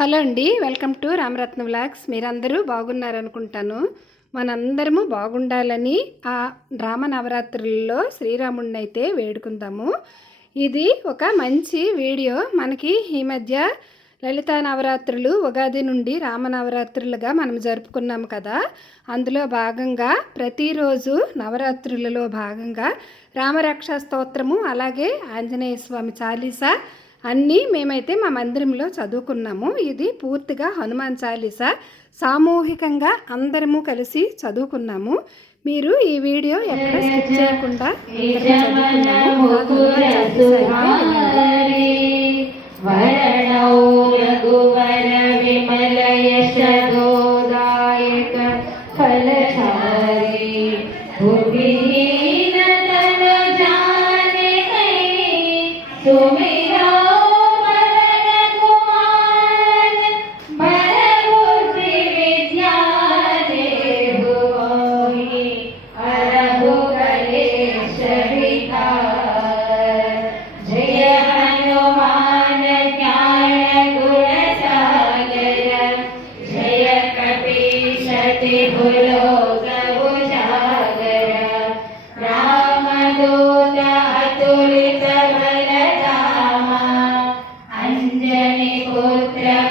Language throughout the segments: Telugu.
హలో అండి వెల్కమ్ టు రామరత్న వ్లాగ్స్. మీరందరూ బాగున్నారనుకుంటాను. మనందరము బాగుండాలని ఆ రామ నవరాత్రుల్లో శ్రీరాముడిని అయితే వేడుకుందాము. ఇది ఒక మంచి వీడియో. మనకి ఈ మధ్య లలితా నవరాత్రులు ఉగాది నుండి రామ నవరాత్రులుగా మనం జరుపుకున్నాము కదా. అందులో భాగంగా ప్రతిరోజు నవరాత్రులలో భాగంగా రామరక్ష స్తోత్రము అలాగే ఆంజనేయ స్వామి చాలీసా అన్నీ మేమైతే మా మందిరంలో చదువుకున్నాము. ఇది పూర్తిగా హనుమాన్ చాలీస. సామూహికంగా అందరము కలిసి చదువుకున్నాము. మీరు ఈ వీడియో ఎక్కడ స్కిప్ చేయకుండా So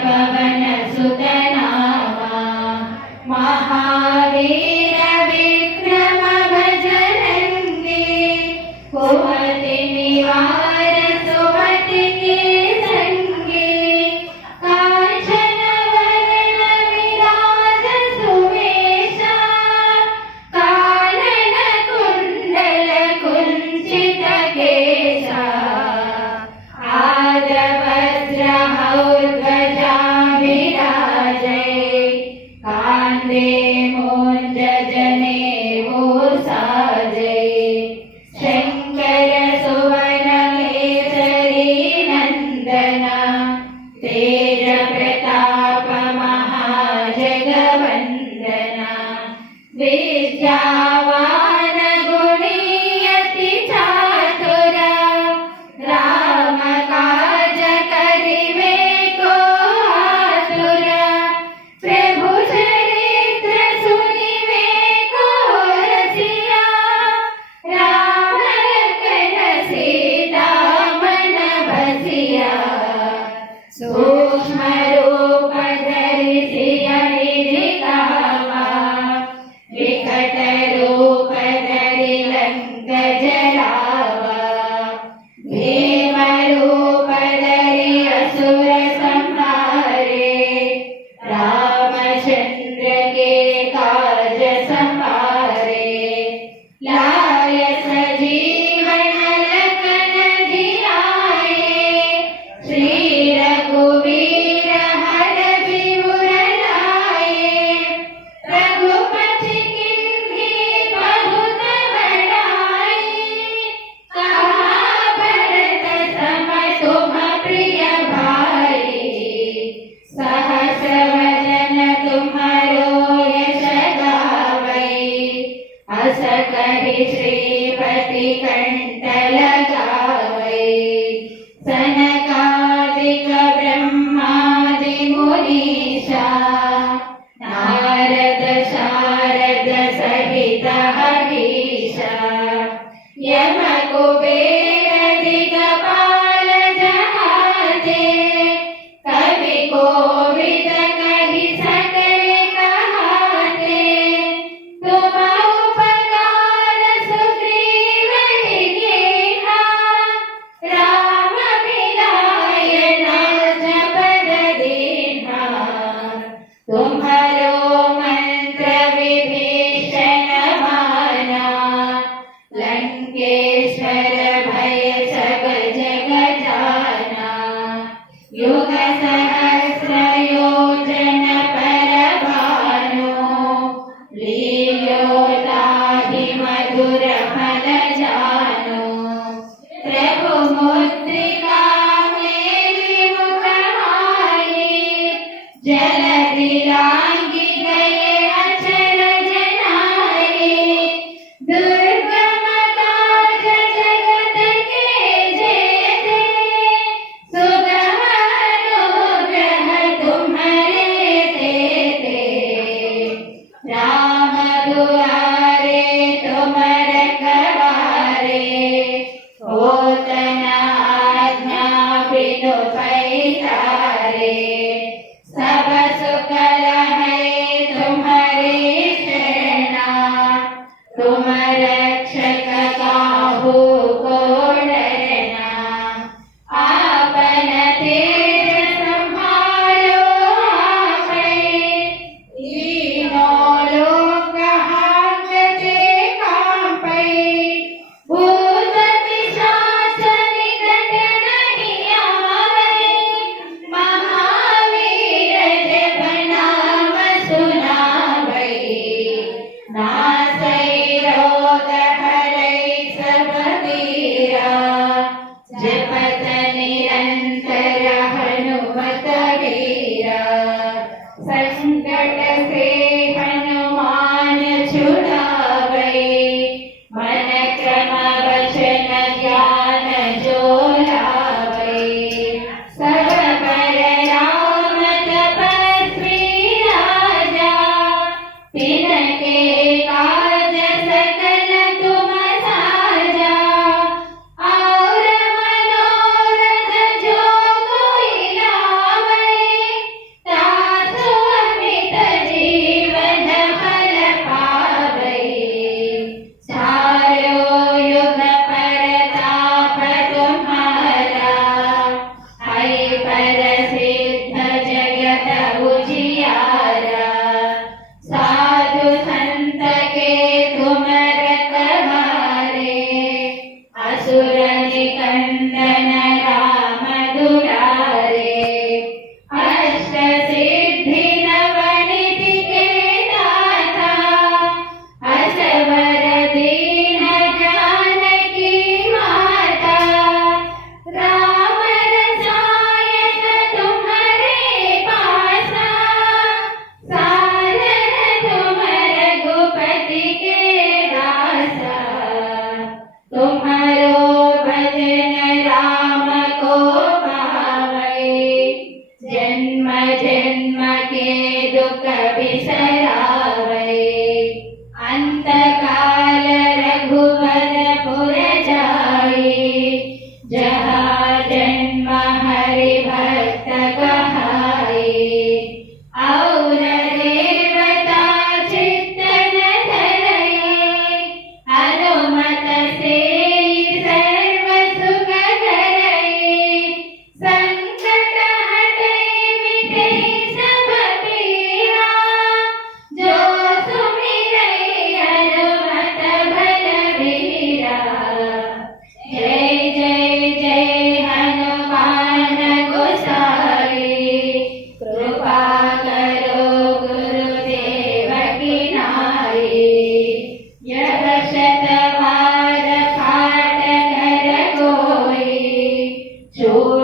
ಪವನ ಸುಧನ Yeah. सकरि श्रीपतिकण्टलगा ಸಂಕಟ ಸೇಹ கண்டன నేదు కవి సరి yo